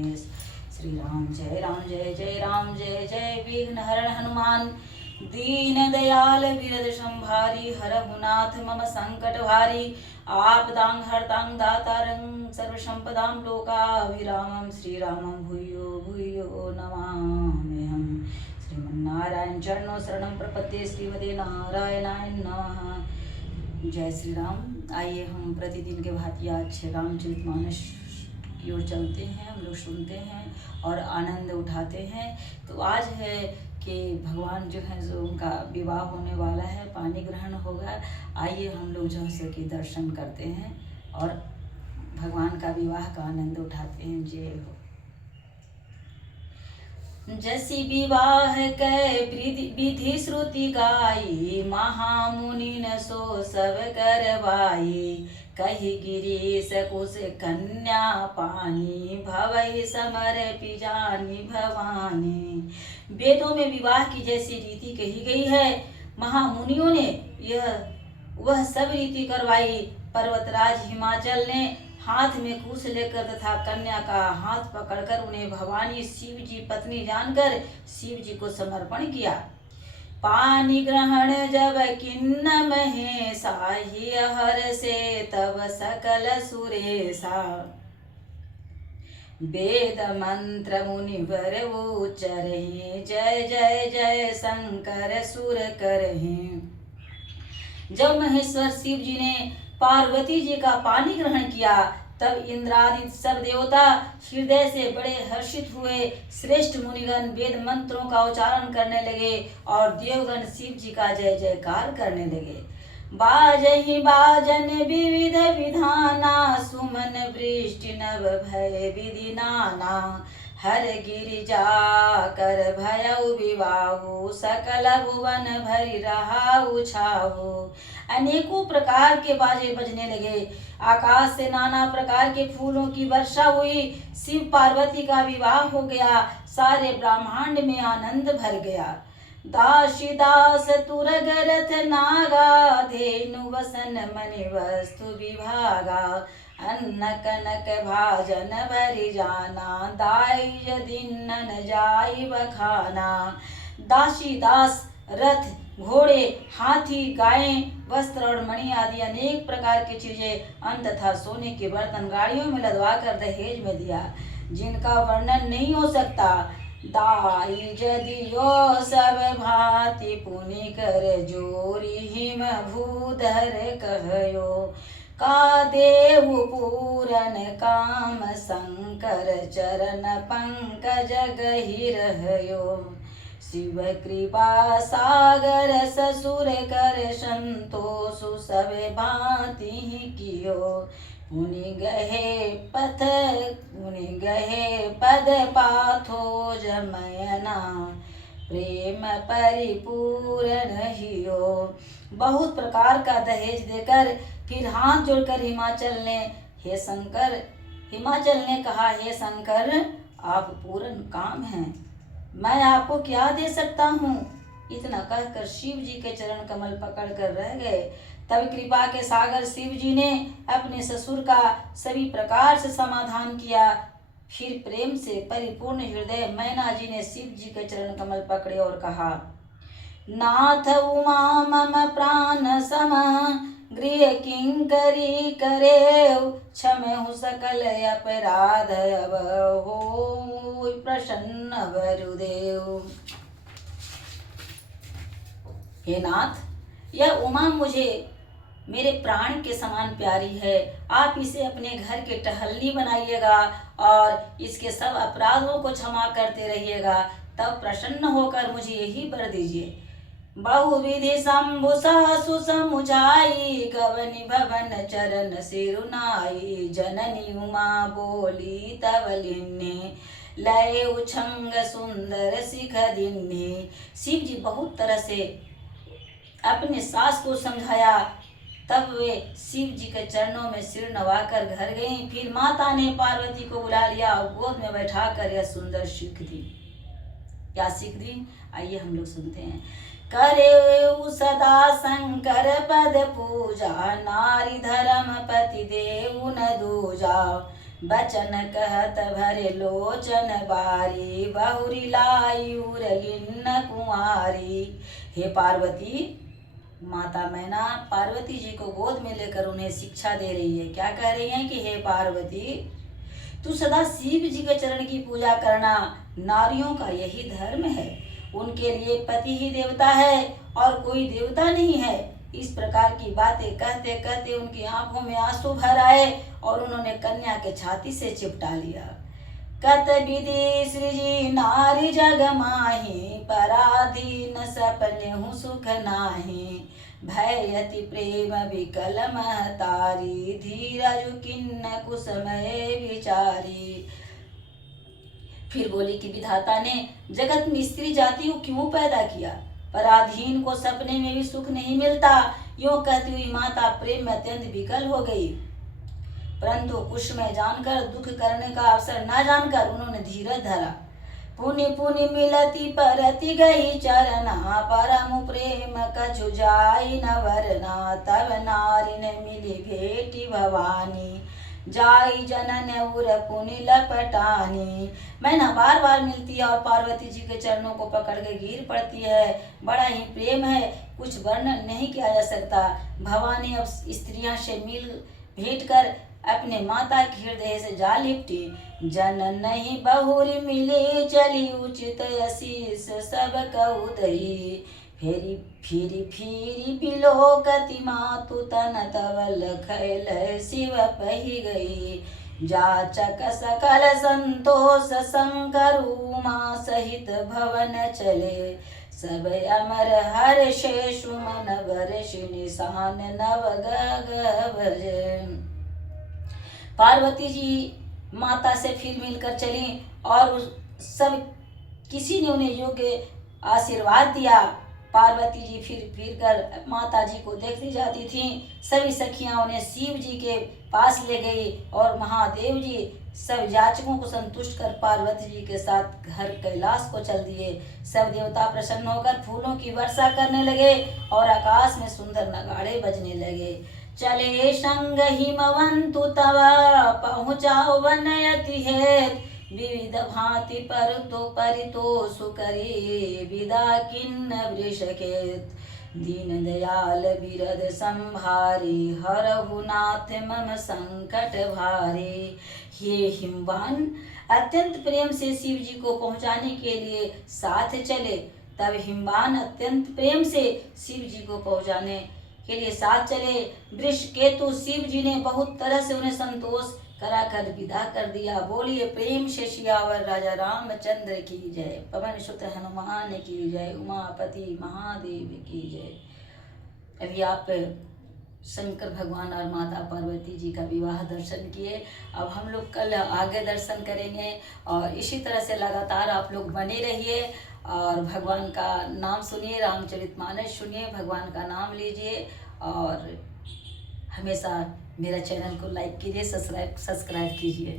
श्री राम जय जय राम जय जय विघ्न हरण हनुमान दीन दयाल विरद संभारी हरहुनाथ मम संकट भारी आपदां हरतां दातारं सर्व संपदां लोकाभिरामं श्रीरामं भूयो भूयो नमाम्यहम्। श्रीमन्नारायण चरणों शरणं प्रपद्ये श्रीमते नारायणाय नमः। जय श्री राम। आइए हम प्रतिदिन के भांति आज रामचरितमानस की ओर चलते हैं, हम लोग सुनते हैं और आनंद उठाते हैं। तो आज है कि भगवान जो है जो उनका विवाह होने वाला है, पानी ग्रहण होगा। आइए हम लोग जो है कि दर्शन करते हैं और भगवान का विवाह का आनंद उठाते हैं। जय हो। जसी विवाह कै विधि श्रुति गाई महामुनि न सो सब करवाई कही गिरीश कुश कन्या पानी भवई समर पिजानी भवानी। वेदों में विवाह की जैसी रीति कही गई है, महामुनियों ने वह सब रीति करवाई। पर्वतराज हिमाचल ने हाथ में कुश लेकर तथा कन्या का हाथ पकड़कर उन्हें भवानी शिव जी पत्नी जानकर शिव जी को समर्पण किया। पानी ग्रहण जब किन्न महेशा ही हर से तब सकल सुरेशा वेद मंत्र मुनिवर उच्चरहि जय जय जय शंकर सुर करहि। जब महेश्वर शिव जी ने पार्वती जी का पानी ग्रहण किया तब इंद्रादि सब देवता हृदय से बड़े हर्षित हुए। श्रेष्ठ मुनिगण वेद मंत्रों का उच्चारण करने लगे और देवगण शिव जी का जय जयकार करने लगे। बाजहि बाजन विविध विधाना सुमन वृष्टि नभ भय विधि नाना हर गिरिजा कर भयउ विवाहु सकल भुवन भरि रहाउ छाहु। अनेकों प्रकार के बाजे बजने लगे, आकाश से नाना प्रकार के फूलों की वर्षा हुई। शिव पार्वती का विवाह हो गया, सारे ब्रह्मांड में आनंद भर गया। दासी दास तुरग रथ नागा धेनु वसन मणि वस्तु विभागा अन्न कनक भाजन भरि जाना दाई दिन्न जाई बखाना। दासी दास रथ घोड़े हाथी गायें वस्त्र और मणि आदि अनेक प्रकार की चीजें अन्न तथा सोने के बर्तन गाड़ियों में लदवा कर दहेज में दिया, जिनका वर्णन नहीं हो सकता। दाई जदियो सब भांति पुनि कर जोरी हिम भूधर कहयो का देव पूरन काम शंकर चरण पंकज गहि रहयो। शिव कृपा सागर ससुर कर संतोषु सब भांति कियो पुनि गहे पद पाथो जमयना प्रेम परिपूर्ण हियो। बहुत प्रकार का दहेज देकर फिर हाथ जोड़कर हिमाचल ने कहा, हे शंकर आप पूर्ण काम हैं, मैं आपको क्या दे सकता हूँ। इतना कहकर शिव जी के चरण कमल पकड़कर रह गए। तब कृपा के सागर शिव जी ने अपने ससुर का सभी प्रकार से समाधान किया। फिर प्रेम से परिपूर्ण हृदय मैना जी ने शिव जी के चरण कमल पकड़े और कहा, नाथ उमा मम प्राण सम गृह किंकरी करेव क्षमहु सकल अपराध अब हो प्रसन्न वरुदेव। हे नाथ, यह उमा मुझे मेरे प्राण के समान प्यारी है। आप इसे अपने घर के टहलनी बनाइएगा और इसके सब अपराधों को क्षमा करते रहिएगा, तब प्रसन्न होकर मुझे यही वर दीजिए। बहुविधि शंभु सहसु समुझाई गवनि भवन चरण सिरुनाई जननी उमा बोली तब लिन्ने लय उछंग सुंदर सिख दिन्ने। शिव जी बहुत तरह से अपने सास को समझाया, तब वे शिव जी के चरणों में सिर नवाकर घर गईं। फिर माता ने पार्वती को बुला लिया और गोद में बैठाकर यह सुंदर सीख दी। क्या सीख दी? आइए हम लोग सुनते हैं। करे सदा शंकर पद पूजा नारी धर्म पति देव न दूजा बचन कहत भरे लोचन बारी, बहुरी लाई उरलिन कुंवारी। हे पार्वती, माता मैना पार्वती जी को गोद में लेकर उन्हें शिक्षा दे रही है। क्या कह रही है कि हे पार्वती, तू सदा शिव जी के चरण की पूजा करना, नारियों का यही धर्म है। उनके लिए पति ही देवता है और कोई देवता नहीं है। इस प्रकार की बातें कहते कहते उनकी आंखों में आंसू भर आए और उन्होंने कन्या के छाती से चिपटा लिया। कत विधि सृजी नारी जग माही, पराधीन सपने हूँ सुख नाही। भयति प्रेम विकल महतारी, धीरज किन्न कुसमय विचारी। फिर बोली कि विधाता ने जगत में स्त्री जाति को क्यों पैदा किया? पराधीन को सपने में भी सुख नहीं मिलता। यूं कहती हुई माता प्रेम में अत्यंत विकल हो गई, परंतु कुश में जानकर दुख करने का अवसर न जानकर उन्होंने धीरज धरा। पुनि पुनि मिलती परति गई चरना, परम प्रेम कछु जाई न वरना। तब नारी ने मिली भेटी भवानी, जाई जनन उर पुनि लपटानी। मैना बार बार मिलती है और पार्वती जी के चरणों को पकड़ के गिर पड़ती है। बड़ा ही प्रेम है, कुछ वर्णन नहीं किया जा सकता। भवानी अब स्त्रियां से मिल भेंट कर अपने माता के हृदय से जा लिपटी। जनन नहीं बहुरी मिले, चली उचित आशीष सब कहु दई। फेरी फिरी फिरी बिलोकति मातु तन तवल खैल शिव पही गई। जाचक सकल संतोष शंकर उमा सहित भवन चले। सब अमर हर्षे सुमन वर्ष निशान नव गग भजे। पार्वती जी माता से फिर मिलकर चली और सब किसी ने उन्हें योग्य आशीर्वाद दिया। पार्वती जी फिर कर माता जी को देखती जाती थीं। सभी सखियां उन्हें शिव जी के पास ले गई और महादेव जी सब याचकों को संतुष्ट कर पार्वती जी के साथ घर कैलाश को चल दिए। सब देवता प्रसन्न होकर फूलों की वर्षा करने लगे और आकाश में सुंदर नगाड़े बजने लगे। चले संग हिमवंतु तव पहुँचाओ वनयति हेत। विविध भांति पर तो परितोषु करी, विदा किन्न वृषकेत। दीन दयाल बिरद संभारी, हरहु नाथ मम संकट भारी। हे हिमवान अत्यंत प्रेम से शिव जी को पहुँचाने के लिए साथ चले। तब हिमवान अत्यंत प्रेम से शिव जी को पहुँचाने के लिए साथ चले। वृषकेतु शिव जी ने बहुत तरह से उन्हें संतोष कराकर विदा कर दिया। बोलिए प्रेम से सियावर राजा रामचंद्र की जय, पवन सुत हनुमान की जय, उमापति महादेव की जय। अभी आप शंकर भगवान और माता पार्वती जी का विवाह दर्शन किए। अब हम लोग कल आगे दर्शन करेंगे और इसी तरह से लगातार आप लोग बने रहिए और भगवान का नाम सुनिए, रामचरितमानस सुनिए, भगवान का नाम लीजिए और हमेशा मेरा चैनल को लाइक कीजिए, सब्सक्राइब कीजिए।